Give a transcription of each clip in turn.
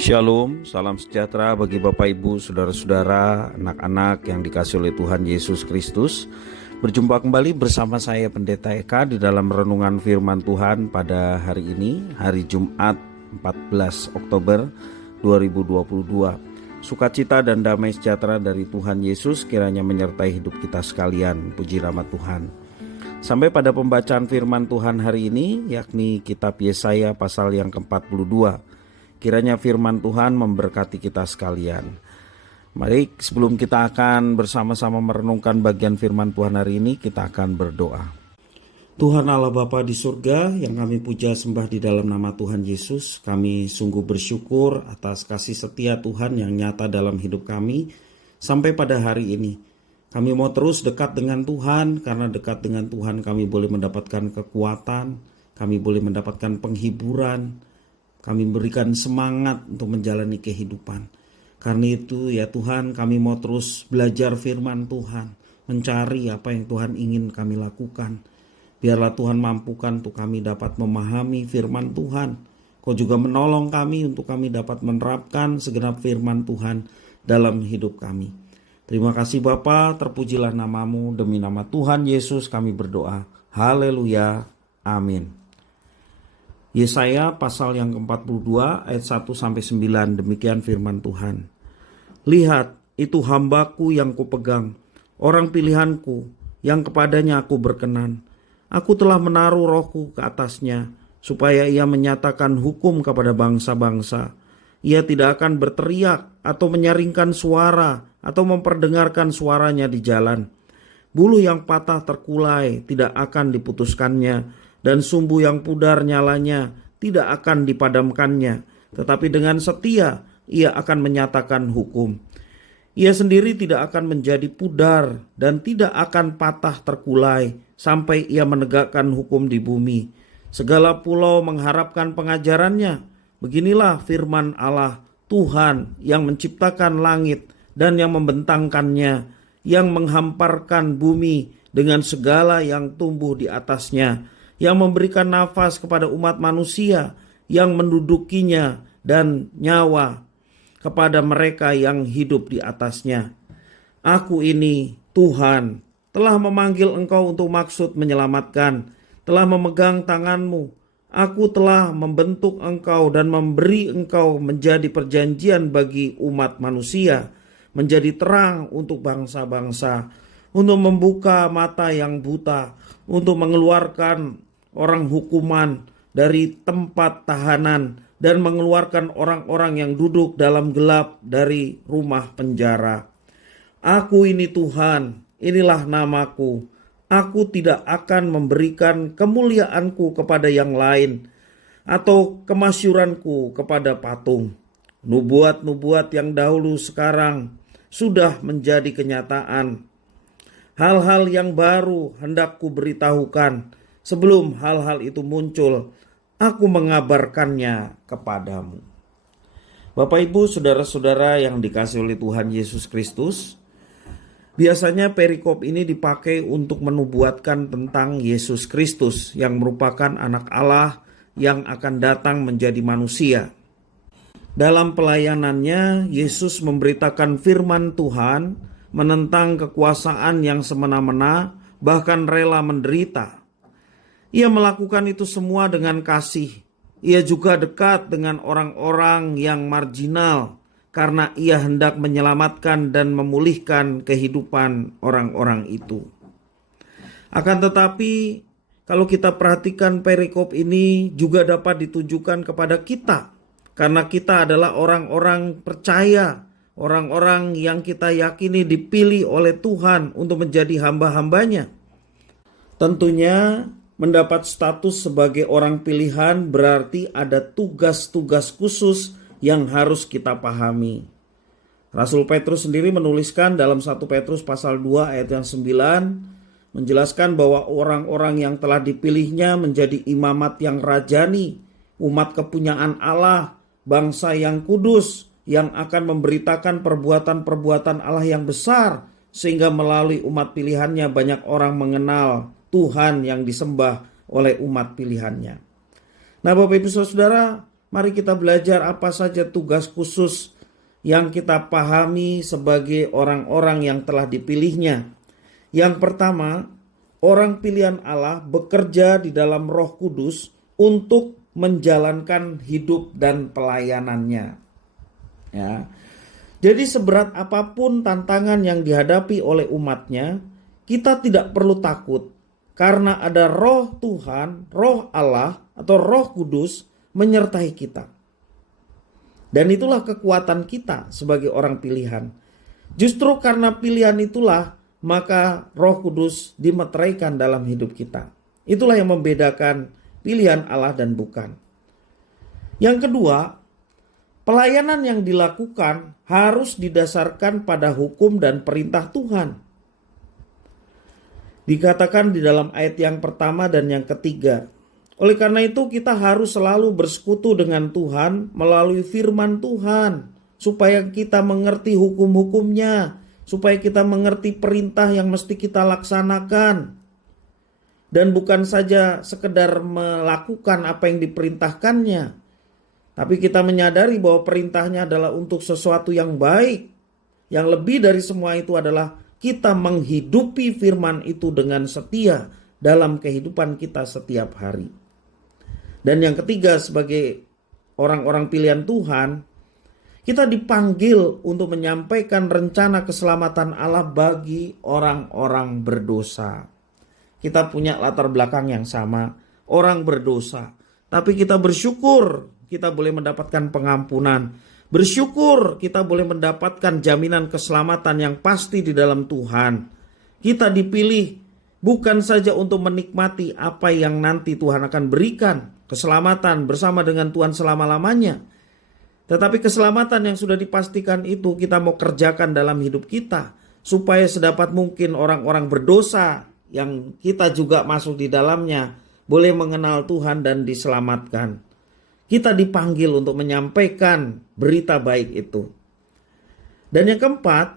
Shalom, salam sejahtera bagi Bapak Ibu, Saudara-saudara, anak-anak yang dikasihi oleh Tuhan Yesus Kristus. Berjumpa kembali bersama saya Pendeta Eka di dalam renungan firman Tuhan pada hari ini, hari Jumat 14 Oktober 2022. Sukacita dan damai sejahtera dari Tuhan Yesus kiranya menyertai hidup kita sekalian. Puji rahmat Tuhan. Sampai pada pembacaan firman Tuhan hari ini, yakni kitab Yesaya pasal yang ke-42. Kiranya firman Tuhan memberkati kita sekalian. Mari sebelum kita akan bersama-sama merenungkan bagian firman Tuhan hari ini, kita akan berdoa. Tuhan Allah Bapa di surga yang kami puja sembah di dalam nama Tuhan Yesus, kami sungguh bersyukur atas kasih setia Tuhan yang nyata dalam hidup kami sampai pada hari ini. Kami mau terus dekat dengan Tuhan, karena dekat dengan Tuhan kami boleh mendapatkan kekuatan, kami boleh mendapatkan penghiburan, kami berikan semangat untuk menjalani kehidupan. Karena itu ya Tuhan, kami mau terus belajar firman Tuhan, mencari apa yang Tuhan ingin kami lakukan. Biarlah Tuhan mampukan untuk kami dapat memahami firman Tuhan. Kau juga menolong kami untuk kami dapat menerapkan segenap firman Tuhan dalam hidup kami. Terima kasih Bapa, terpujilah namamu, demi nama Tuhan Yesus kami berdoa. Haleluya, amin. Yesaya pasal yang ke-42 ayat 1-9, demikian firman Tuhan. Lihat, itu hambaku yang kupegang, orang pilihanku yang kepadanya aku berkenan. Aku telah menaruh rohku ke atasnya, supaya ia menyatakan hukum kepada bangsa-bangsa. Ia tidak akan berteriak atau menyaringkan suara atau memperdengarkan suaranya di jalan. Bulu yang patah terkulai tidak akan diputuskannya, dan sumbu yang pudar nyalanya tidak akan dipadamkannya. Tetapi dengan setia ia akan menyatakan hukum. Ia sendiri tidak akan menjadi pudar dan tidak akan patah terkulai sampai ia menegakkan hukum di bumi. Segala pulau mengharapkan pengajarannya. Beginilah firman Allah, Tuhan yang menciptakan langit dan yang membentangkannya, yang menghamparkan bumi dengan segala yang tumbuh di atasnya, yang memberikan nafas kepada umat manusia, yang mendudukinya, dan nyawa kepada mereka yang hidup di atasnya. Aku ini, Tuhan, telah memanggil engkau untuk maksud menyelamatkan, telah memegang tanganmu. Aku telah membentuk engkau dan memberi engkau menjadi perjanjian bagi umat manusia, menjadi terang untuk bangsa-bangsa, untuk membuka mata yang buta, untuk mengeluarkan orang hukuman dari tempat tahanan, dan mengeluarkan orang-orang yang duduk dalam gelap dari rumah penjara. Aku ini Tuhan, inilah namaku. Aku tidak akan memberikan kemuliaanku kepada yang lain, atau kemasyuranku kepada patung. Nubuat-nubuat yang dahulu sekarang sudah menjadi kenyataan. Hal-hal yang baru hendak ku beritahukan. Sebelum hal-hal itu muncul, aku mengabarkannya kepadamu. Bapak Ibu, saudara-saudara yang dikasihi oleh Tuhan Yesus Kristus, biasanya perikop ini dipakai untuk menubuatkan tentang Yesus Kristus yang merupakan anak Allah yang akan datang menjadi manusia. Dalam pelayanannya, Yesus memberitakan firman Tuhan, menentang kekuasaan yang semena-mena, bahkan rela menderita. Ia melakukan itu semua dengan kasih. Ia juga dekat dengan orang-orang yang marginal, karena ia hendak menyelamatkan dan memulihkan kehidupan orang-orang itu. Akan tetapi, kalau kita perhatikan perikop ini juga dapat ditujukan kepada kita, karena kita adalah orang-orang percaya, orang-orang yang kita yakini dipilih oleh Tuhan untuk menjadi hamba-hambanya. Tentunya mendapat status sebagai orang pilihan berarti ada tugas-tugas khusus yang harus kita pahami. Rasul Petrus sendiri menuliskan dalam 1 Petrus pasal 2 ayat yang 9, menjelaskan bahwa orang-orang yang telah dipilihnya menjadi imamat yang rajani, umat kepunyaan Allah, bangsa yang kudus, yang akan memberitakan perbuatan-perbuatan Allah yang besar, sehingga melalui umat pilihannya banyak orang mengenal Tuhan yang disembah oleh umat pilihannya. Nah Bapak Ibu Saudara, Mari kita belajar apa saja tugas khusus yang kita pahami sebagai orang-orang yang telah dipilihnya. Yang pertama, orang pilihan Allah bekerja di dalam Roh Kudus untuk menjalankan hidup dan pelayanannya. Ya. Jadi seberat apapun tantangan yang dihadapi oleh umatnya, kita tidak perlu takut karena ada Roh Tuhan, Roh Allah atau Roh Kudus menyertai kita. Dan itulah kekuatan kita sebagai orang pilihan. Justru karena pilihan itulah maka Roh Kudus dimeteraikan dalam hidup kita. Itulah yang membedakan pilihan Allah dan bukan. Yang kedua, pelayanan yang dilakukan harus didasarkan pada hukum dan perintah Tuhan. Dikatakan di dalam ayat yang pertama dan yang ketiga. Oleh karena itu kita harus selalu bersekutu dengan Tuhan melalui firman Tuhan. Supaya kita mengerti hukum-hukumnya. Supaya kita mengerti perintah yang mesti kita laksanakan. Dan bukan saja sekedar melakukan apa yang diperintahkannya. Tapi kita menyadari bahwa perintahnya adalah untuk sesuatu yang baik. Yang lebih dari semua itu adalah kita menghidupi firman itu dengan setia dalam kehidupan kita setiap hari. Dan yang ketiga, sebagai orang-orang pilihan Tuhan, kita dipanggil untuk menyampaikan rencana keselamatan Allah bagi orang-orang berdosa. Kita punya latar belakang yang sama, orang berdosa. Tapi kita bersyukur kita boleh mendapatkan pengampunan. Bersyukur kita boleh mendapatkan jaminan keselamatan yang pasti di dalam Tuhan. Kita dipilih bukan saja untuk menikmati apa yang nanti Tuhan akan berikan, keselamatan bersama dengan Tuhan selama-lamanya. Tetapi keselamatan yang sudah dipastikan itu kita mau kerjakan dalam hidup kita. Supaya sedapat mungkin orang-orang berdosa yang kita juga masuk di dalamnya boleh mengenal Tuhan dan diselamatkan. Kita dipanggil untuk menyampaikan berita baik itu. Dan yang keempat,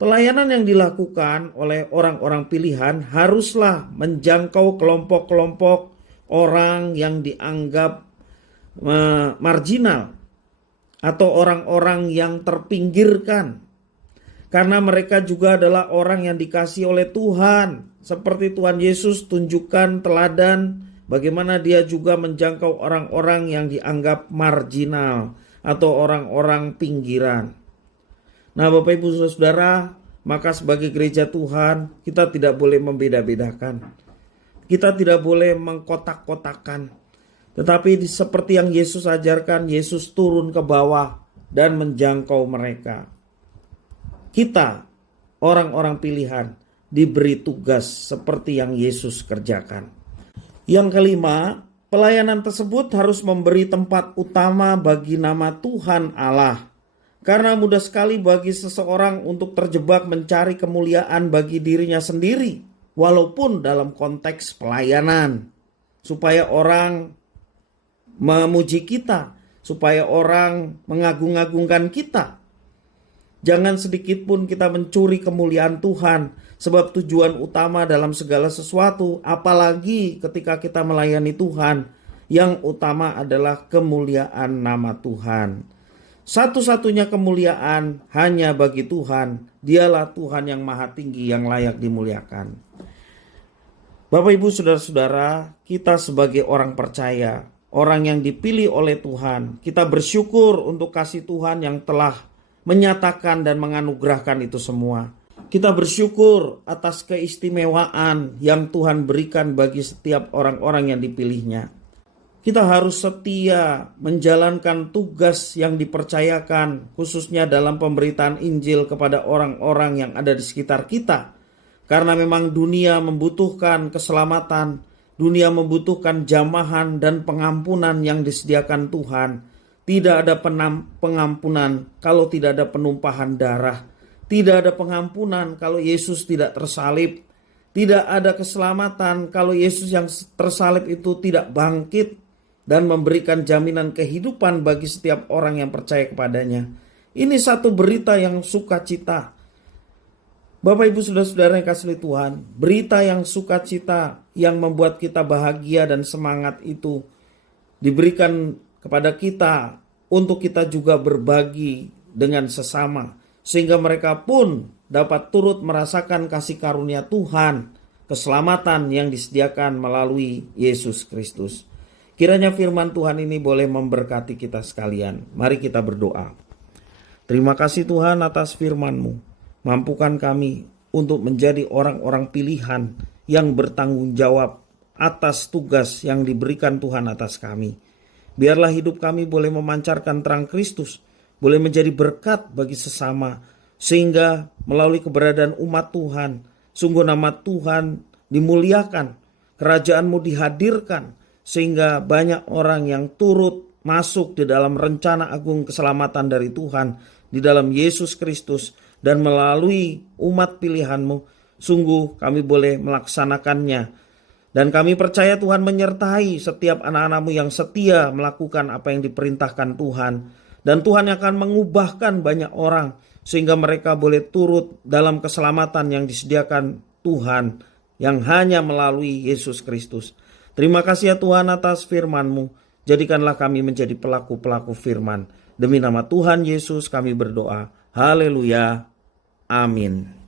pelayanan yang dilakukan oleh orang-orang pilihan haruslah menjangkau kelompok-kelompok orang yang dianggap marginal atau orang-orang yang terpinggirkan. Karena mereka juga adalah orang yang dikasihi oleh Tuhan. Seperti Tuhan Yesus tunjukkan teladan bagaimana dia juga menjangkau orang-orang yang dianggap marginal atau orang-orang pinggiran. Nah Bapak Ibu Saudara, maka sebagai gereja Tuhan kita tidak boleh membeda-bedakan. Kita tidak boleh mengkotak-kotakan. Tetapi seperti yang Yesus ajarkan, Yesus turun ke bawah dan menjangkau mereka. Kita, orang-orang pilihan, diberi tugas seperti yang Yesus kerjakan. Yang kelima, pelayanan tersebut harus memberi tempat utama bagi nama Tuhan Allah. Karena mudah sekali bagi seseorang untuk terjebak mencari kemuliaan bagi dirinya sendiri. Walaupun dalam konteks pelayanan. Supaya orang memuji kita. Supaya orang mengagung-agungkan kita. Jangan sedikit pun kita mencuri kemuliaan Tuhan. Sebab tujuan utama dalam segala sesuatu, apalagi ketika kita melayani Tuhan, yang utama adalah kemuliaan nama Tuhan. Satu-satunya kemuliaan hanya bagi Tuhan. Dialah Tuhan yang maha tinggi yang layak dimuliakan. Bapak Ibu Saudara-saudara, kita sebagai orang percaya, orang yang dipilih oleh Tuhan, kita bersyukur untuk kasih Tuhan yang telah menyatakan dan menganugerahkan itu semua. Kita bersyukur atas keistimewaan yang Tuhan berikan bagi setiap orang-orang yang dipilihnya. Kita harus setia menjalankan tugas yang dipercayakan, khususnya dalam pemberitaan Injil kepada orang-orang yang ada di sekitar kita. Karena memang dunia membutuhkan keselamatan, dunia membutuhkan jamahan dan pengampunan yang disediakan Tuhan. Tidak ada pengampunan kalau tidak ada penumpahan darah. Tidak ada pengampunan kalau Yesus tidak tersalib. Tidak ada keselamatan kalau Yesus yang tersalib itu tidak bangkit dan memberikan jaminan kehidupan bagi setiap orang yang percaya kepadanya. Ini satu berita yang sukacita. Bapak Ibu Saudara-saudara yang kasih Tuhan, berita yang sukacita yang membuat kita bahagia dan semangat itu diberikan kepada kita untuk kita juga berbagi dengan sesama, sehingga mereka pun dapat turut merasakan kasih karunia Tuhan, keselamatan yang disediakan melalui Yesus Kristus. Kiranya firman Tuhan ini boleh memberkati kita sekalian. Mari kita berdoa. Terima kasih Tuhan atas firman-Mu. Mampukan kami untuk menjadi orang-orang pilihan yang bertanggung jawab atas tugas yang diberikan Tuhan atas kami. Biarlah hidup kami boleh memancarkan terang Kristus, boleh menjadi berkat bagi sesama, sehingga melalui keberadaan umat Tuhan, sungguh nama Tuhan dimuliakan, kerajaan-Mu dihadirkan, sehingga banyak orang yang turut masuk di dalam rencana agung keselamatan dari Tuhan di dalam Yesus Kristus, dan melalui umat pilihan-Mu, sungguh kami boleh melaksanakannya. Dan kami percaya Tuhan menyertai setiap anak-anak-Mu yang setia melakukan apa yang diperintahkan Tuhan. Dan Tuhan akan mengubahkan banyak orang sehingga mereka boleh turut dalam keselamatan yang disediakan Tuhan yang hanya melalui Yesus Kristus. Terima kasih ya Tuhan atas firman-Mu. Jadikanlah kami menjadi pelaku-pelaku firman. Demi nama Tuhan Yesus kami berdoa. Haleluya. Amin.